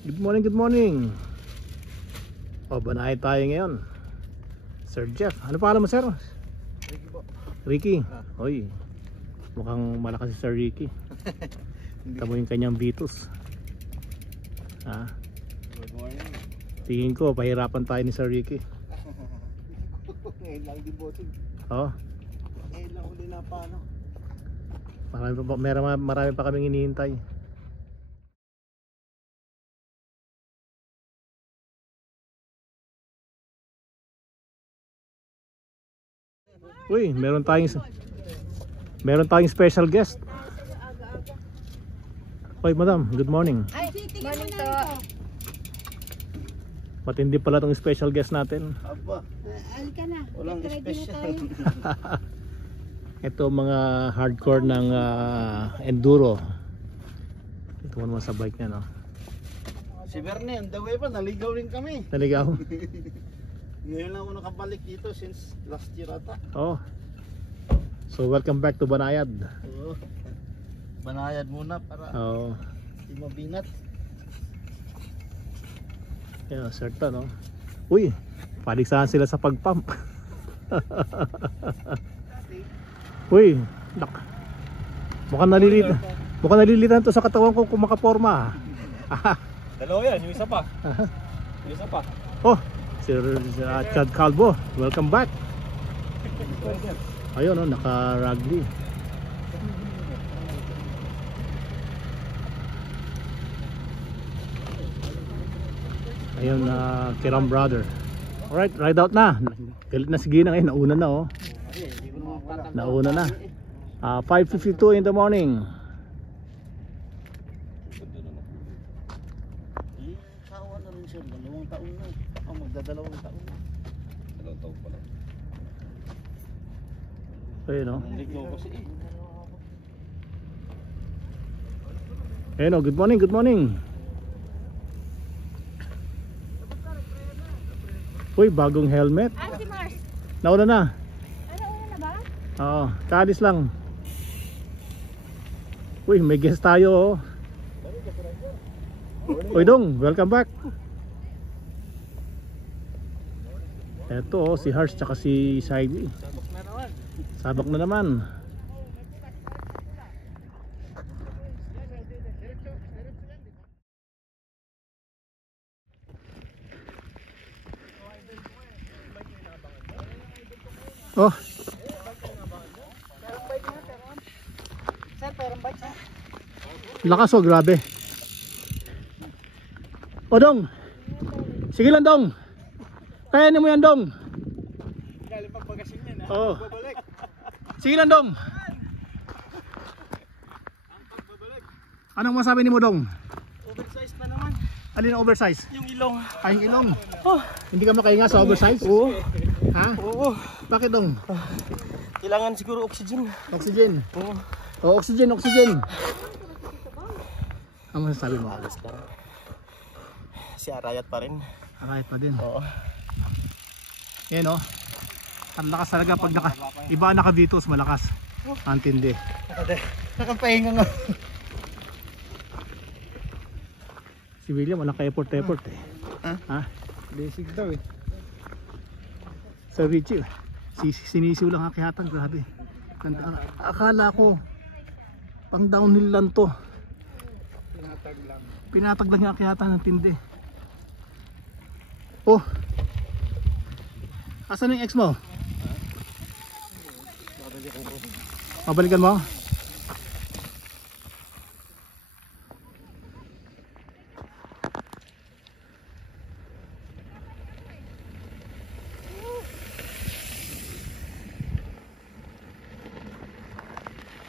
Good morning, good morning. O, banahe tayo ngayon. Sir Jeff, ano pangalan mo, sir? Ricky po. Ricky. Oy, mukhang malakas si Sir Ricky. Tamo yung kanyang Vitus. Good morning. Tingin ko pahirapan tayo ni Sir Ricky. Ngayon lang din bossing. Oh, Ngayon lang uli na paano. marami pa kaming hinihintay. Uy, meron tayong special guest. Oy, madam, good morning. Ay, morning to. Matindi pala tong special guest natin. Aba, Halika na. walang Get ready na special. tayo. Ito mga hardcore ng enduro. Ito naman sa bike niya, no? Si Verne, on the way pa, naligaw rin kami. Naligaw. Ngayon lang ako nakabalik dito since last year ata. Oh. So welcome back to Banayad. Oo. Banayad muna para Oh. di mabinat. Yeah, certain, no? Uy, paligsahan sila sa pagpump. Uy, mukhang nalilitan to sa katawan ko kung makaporma. Dalawa yan, yung isa pa. Yung isa pa. Oh, Sir Chad Calvo, welcome back. Ayun, no, naka-rugby. Ayun, Kiram brother. Alright, ride out na. Galit na si Gina ngayon, nauna na, oh. Nauna na. 5:52 in the morning. Sawa na rin siya, 2 taon na. Magdadalawang taon na. 2 taon pala. Ayun, no. Naligaw kasi Ayun, oh, good morning, good morning. Uy, bagong helmet. Ah, si Mars. Nauna na. Ano, una na ba? Oo, kaalis lang. Uy, may guest tayo, oh. Uy, Dong, welcome back. Eto, oh, si Harsh tsaka si Saidi. Sabak na naman. Oh, Sir, perang bike ha? lakas, oh, grabe. O, Dong. Sige lang, Dong. Kayanin mo yan, Dong. galing pagpagasin yan ha. Oo. Babalik. Sige lang, Dong. Anong masabi ni mo, Dong? Oversize na naman. Alin ang oversize? Yung ilong. Ay, yung ilong. Oh. Hindi ka makahinga sa oversize? Oo. Ha? Oo. Bakit, Dong? Kailangan siguro oxygen. Oxygen. Oo. Oh, oxygen, oxygen. Ano masasabi mo? Alas ka. Si Arayat pa rin. Kahit pa din. Oo. Yan, oh. Ang lakas talaga pag iba ang naka-Vitus, malakas. Antindi. Nakapahinga nga. Si William, walang ka-effort eh. Ha? Basic daw eh. Sa Richie, sinisiw lang akihatan, grabe. Akala ko, pang downhill lang to. Pinatag lang yung akihatan ng tindi. Oh, asan yung ex mo? Mabalikan mo?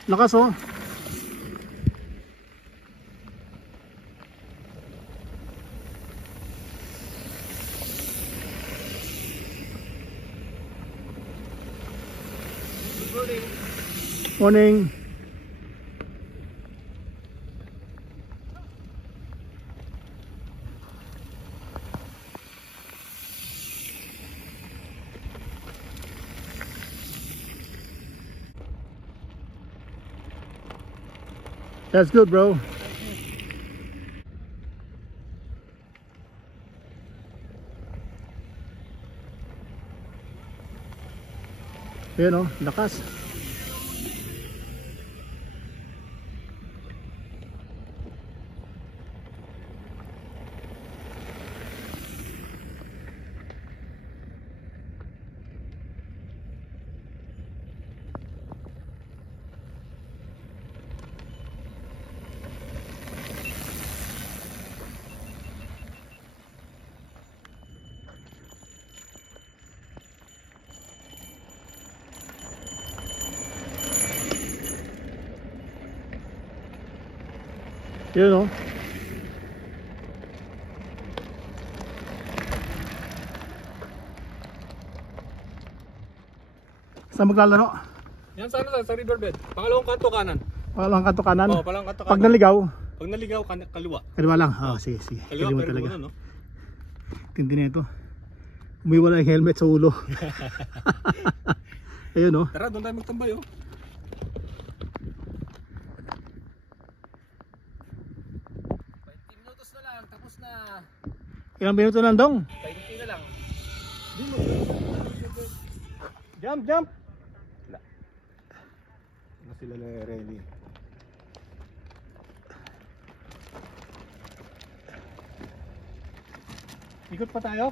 Lakas, oh. Morning. That's good, bro. Ayan o, lakas. Yun o. Saan maglalaro? Yan sa ano, sa riverbed. Pangalawang kanto kanan. Pangalawang kanto kanan? Oo, pangalawang kanto kanan. Pag naligaw? Pag naligaw, kaliwa. Kaliwa lang? Oo, sige, sige. Kaliwa, Kaliwa pero talaga. muna, no? Tindi na ito. Umiwala yung helmet sa ulo. Ayun o. Tara, doon tayo magtambay, oh. Minutos na lang, tapos na. Ilang minuto nandong? 20 na lang. Jump, jump! Na sila na ready. Ikot pa tayo?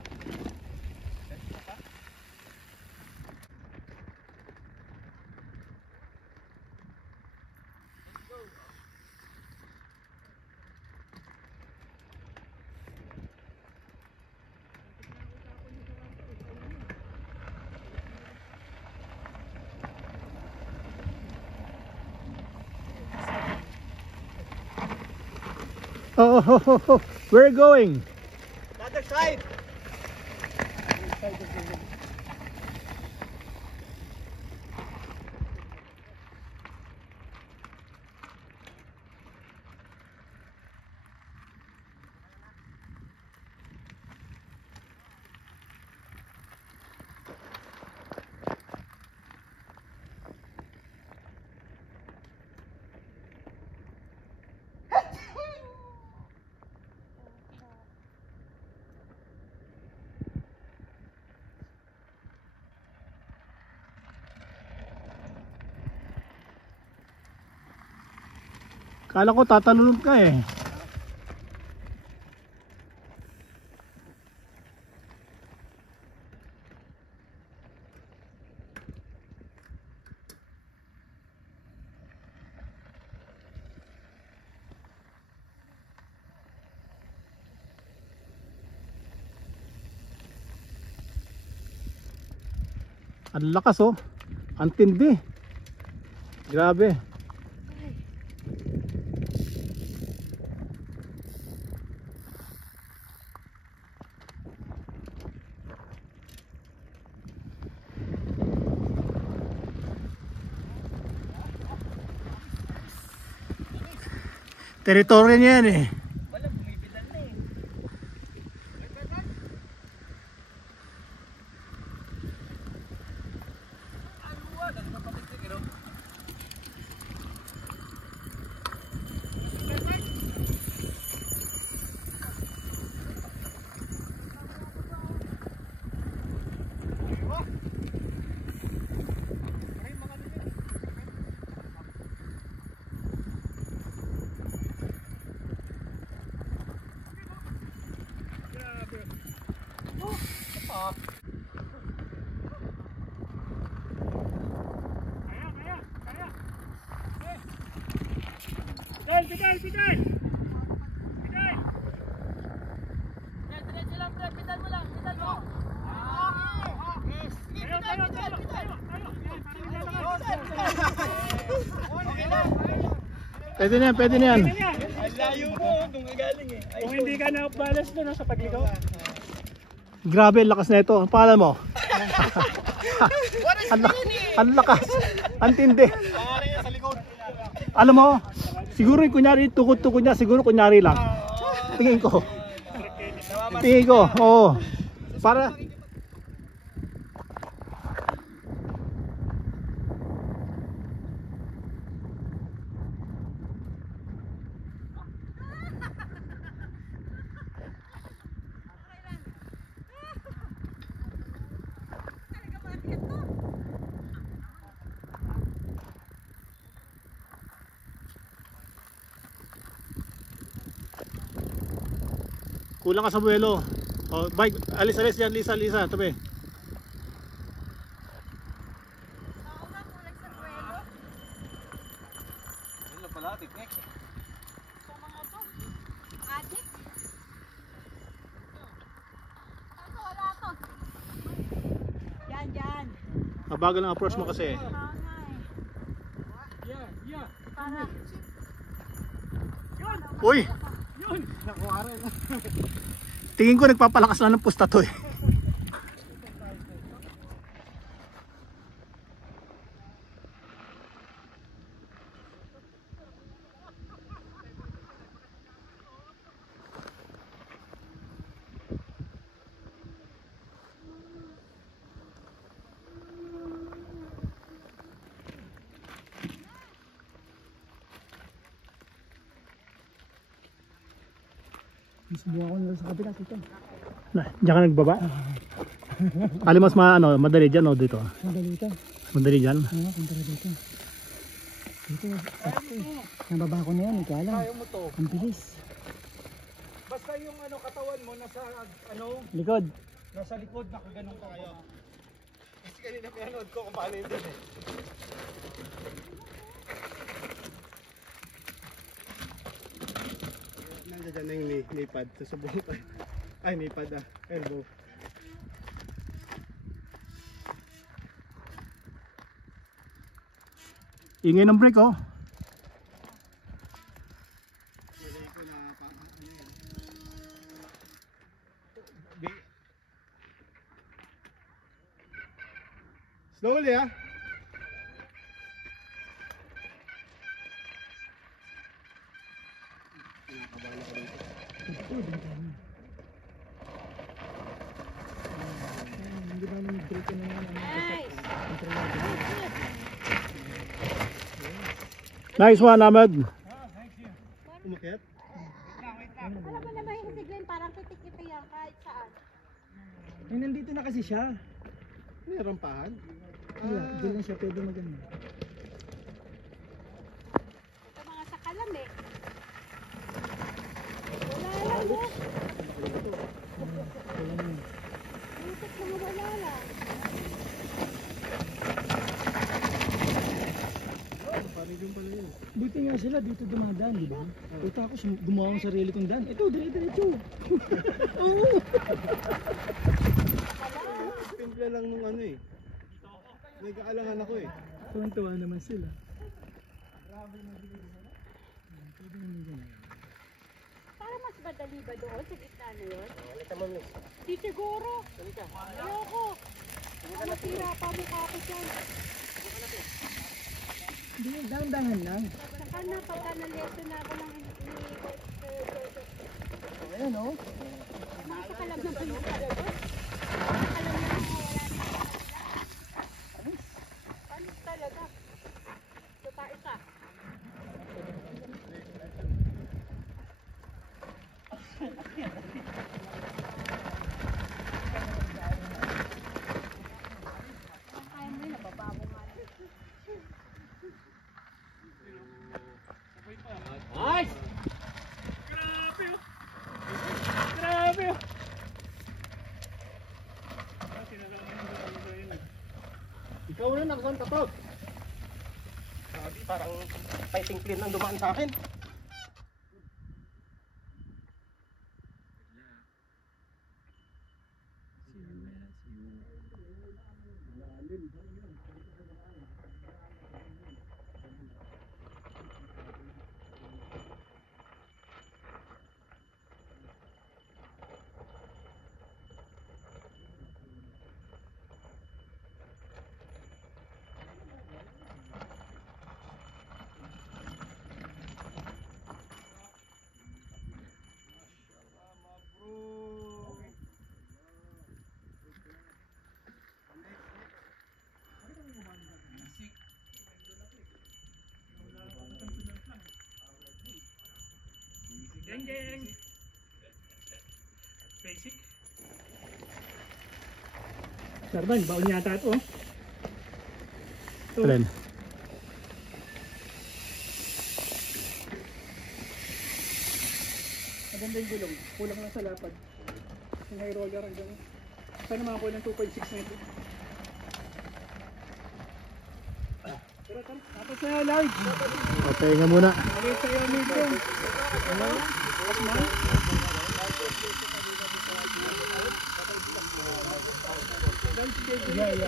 Oh, we're going. Other side. Kala ko tatalunod ka eh. Ang lakas oh. Ang tindi. Grabe. Teritoryo niya yan eh. Wala, bumibilan na eh. Pedal! Diretso lang, pre. Pedal mo lang. Pedal mo. Pwede na yan, pwede na yan. Ang layo mo, kung gagaling eh. Kung hindi ka na balance doon sa pagligaw. Grabe, ang lakas na ito. Ang pangalan mo? Ang lakas. Ang tindi. Alam mo, siguro yung kunyari, tukod-tukod niya, siguro kunyari lang. Tingin ko. Tingin ko, oo. Para... Kulang ka sa buwelo. Oh, bike, alis yan, Lisa, tabi. Ano pala, tiknik. Sa mga to. Adik. Kaso wala to. Yan. Mabagal ang approach mo kasi. Tama Yeah. Para. Uy! Tingin ko nagpapalakas na ng pusta to eh. Subukan ko na sa kabila dito. Diyan ka nagbaba? Alin mas madali dyan o dito? Madali ito. Madali dyan? Oo, kumpara dito. Dito, nababa ko na yan, ikaw alam. Kaya mo to. Ang bilis. Basta yung katawan mo nasa Likod. nasa likod, nakaganong tayo. Kasi kanina pinanood ko kung paano yun din eh. Nandiyan na yung knee pad. Susubukan tayo. Ay, knee pad elbow. Ingay ng brake oh. Nalay ko na Slowly Hindi ba naman brake na naman? Nice. Nice one, Ahmed. Umakyat? Alam mo naman yung si Glenn, parang kitik-kitik yan kahit saan. Eh, nandito na kasi siya. May rampahan? Wala, doon lang siya pwede maganda. Ito mga sakalam eh. Wala lang mo. Lutot mga wala lang. Parilong pala yun. Buti nga sila dito dumadaan, di ba? Ito ako gumawa ng sarili kong daan. Ito, dire-diretso. Oo. Simple lang nung nag-aalangan ako eh. Tuwan-tuwa naman sila. Para mas madali ba doon sa gitna na yun? Di siguro. Ayoko. Baka masira pa mukha ko dyan. Hindi, dahan-dahan lang. Saka na pagka na-lesson na ako ng Ayan o. mga sakalam ng puno talaga. Sakalam na wala na. Panis talaga. Ito pa isa. Kaya mo yun, nabababo nga lang. Nice! Grabe oh! Ikaw na nakasan tatot. Sabi, parang fighting clean ang dumaan sa akin. Geng. Basic. Sarban, baon yata ito. Alin? Maganda Maganda yung gulong. Kulang lang sa lapad. Yung high roller ang gano'n. Sana makakuha ng 2.6 na ito. Pero tara, tapos na yung live. Okay nga muna. Malit sa'yo nito. Ano? Tapos na? Yeah.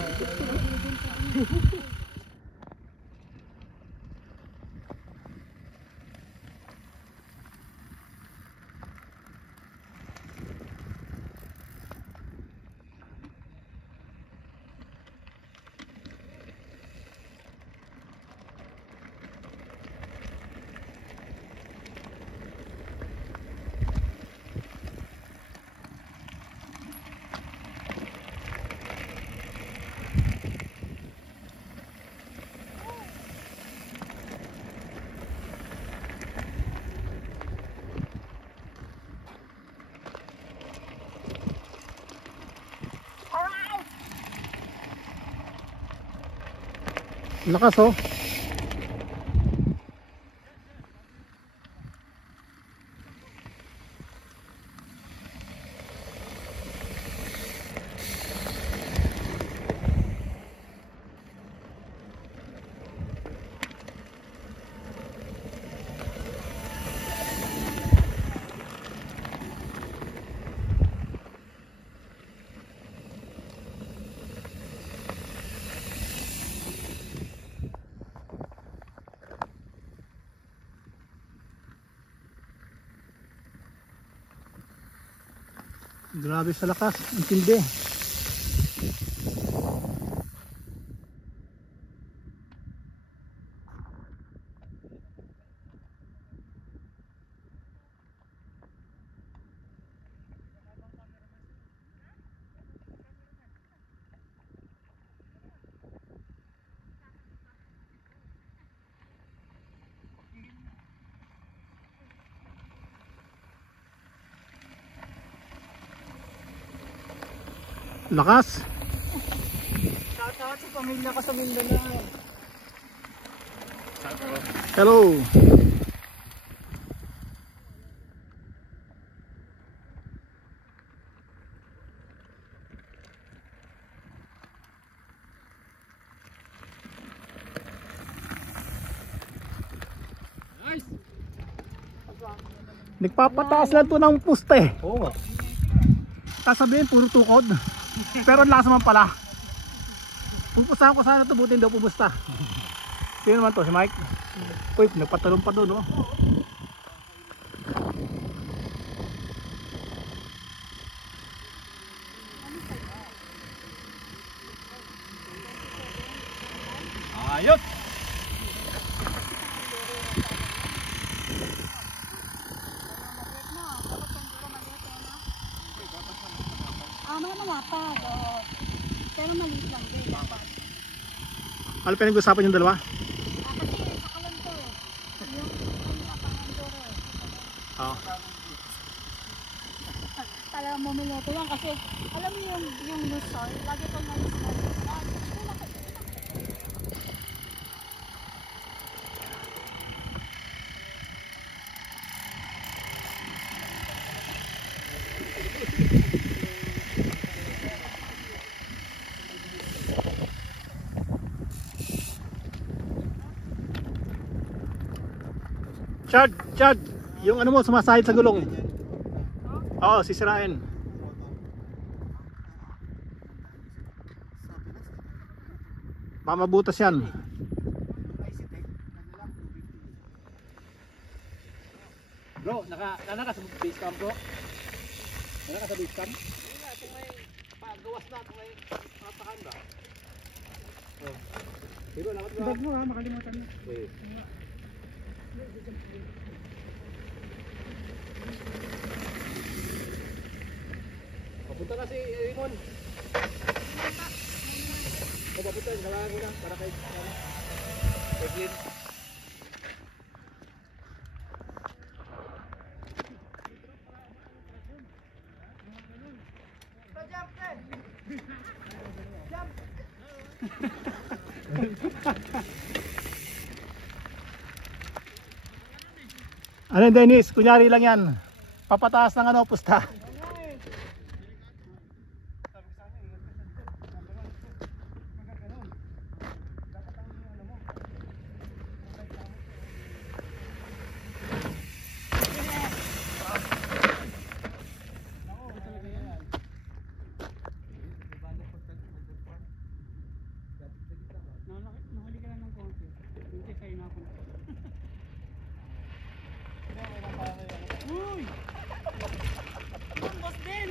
Lakas oh. Grabe sa lakas, ang tindi. Lakas. Shoutout sa pamilya ko sa Mindanao. Hello. Nagpapataas lang to ng puste. Oo nga. Tapos sabihin puro tukod. Pero ang lakas naman pala. Pupustahan ko sana ito, buti hindi ako pupusta. Sino naman to? Si Mike? Uy, nagpatalong pa doon, no? Ayos! Malapad, oo. Pero maliit lang din, dapat. Ano pinag-usapan yung dalawa? Kasi sa kalanto eh. Yung pangandoro eh. Oo. Talagang mumiloto lang kasi alam mo yung Luzon, lagi kong nalis. Chad, yung ano mo sumasahid sa gulong. Oo, sisirain. Pamabutas yan. Bro, naka sa base camp bro? Naka sa base camp? Hindi nga, kung may pagawas na, kung may patakan ba? Oh. Pero lakad ba? Bag mo ha, makalimutan mo. Okay. Papunta na si Raymond. Papunta, nalagaan ko na para kay Glenn. Ano Dennis, kunyari lang yan. Papataas ng ano, pusta. Nahuli ka lang ng konti. Hindi sa'yo na ako. Uy! Boss din!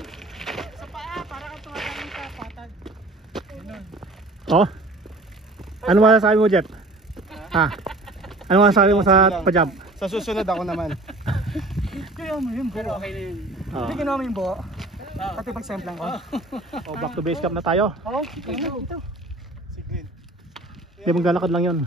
Sa paa, para kang tumatangin ka, patag. Oh. Ano masasabi mo, Jet? Ha? Ano masasabi mo sa pajab? Sa susunod ako naman. Kaya mo yun, pero okay na yun. Oh. Hindi ginawa mo yung buo. Pati pag-semplang ko. Oh, back to base camp na tayo. Oo, ikaw na dito. Si Glenn. Hindi, maglalakad lang yun.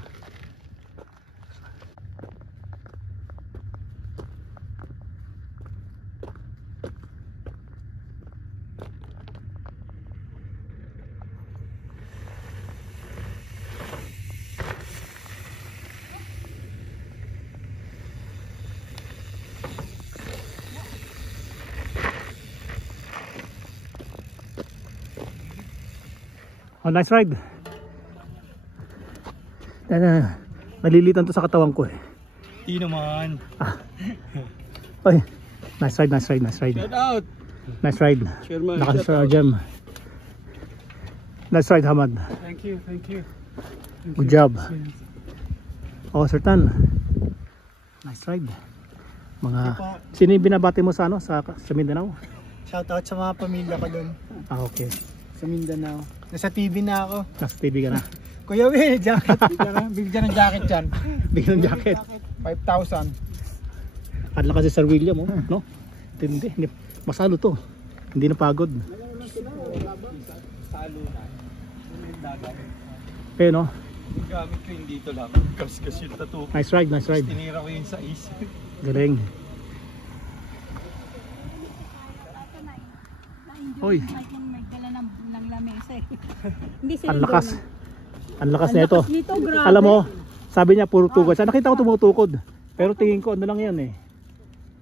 Oh, nice ride. Nalilitan to sa katawan ko eh. Di naman. Oy, nice ride, nice ride, nice ride. Shout out! Nice ride. Chairman, Nakasi Sir Jem. Nice ride, Hamad. Thank you, thank you. Good job. Oh, Sir Tan. Nice ride. Mga sino yung binabati mo sa ano sa Mindanao? Shoutout sa mga pamilya ko dun. Ah, okay. Sa Mindanao. Nasa TV na ako. Nasa TV ka na. Kuya Will, jacket. Bigyan ng jacket yan. Bigyan ng jacket. 5,000. Adla kasi Sir William, oh, no? Tindi. Masalo to. Hindi na pagod. Salo na. Okay, no? Gamit ko yung dito lang. Kaskas yung tattoo. Nice ride, nice ride. Tinira ko yung sa isip. Galing. Hoy, May dala ng lamesa eh. Hindi sila ang lakas. Ang lakas Ang nito. lakas nito, grabe. Alam mo, sabi niya puro tukod. Sa nakita ko tumutukod. Pero tingin ko ano lang 'yan eh.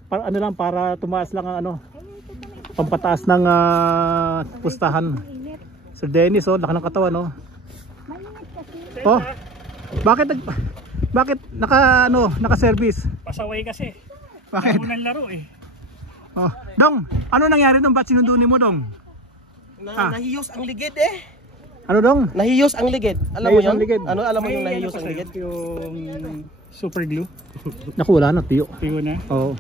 Para ano lang para tumaas lang ang ano. Pampataas ng pustahan. Sir Dennis, oh, laki ng katawan, no. Oh. Bakit naka-service? Pasaway kasi. Bakit? Unang laro eh. Oh, Dong, ano nangyari doon? Ba't sinundo mo, Dong? Nahiyos ang ligid eh. Ano, Dong? Nahiyos ang ligid. Alam mo Nahiyos yun? ang ligid. Ano alam mo yung nahiyos ang ligid? Yung super glue. Naku, wala na, tiyo. Piyo na. Oo.